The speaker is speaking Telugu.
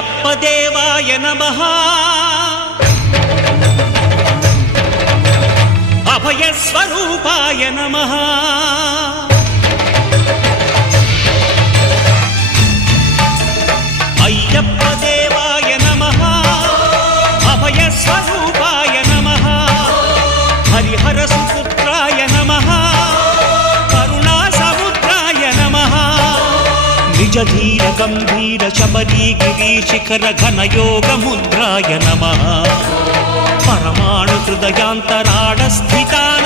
అయ్యప్ప దేవాయ నమః అభయ స్వరూపాయ నమః అయ్యప్ప దేవాయ నమః అభయ స్వరూపాయ నమః హరిహర సుపుత్రాయ నమః కరుణా సముద్రాయ నమః నిజ ధీర గంభీర శబరీ గిరి శిఖర ఘన యోగ ముద్రాయ నమః పరమాణు హృదయాంతరాళ స్థితాన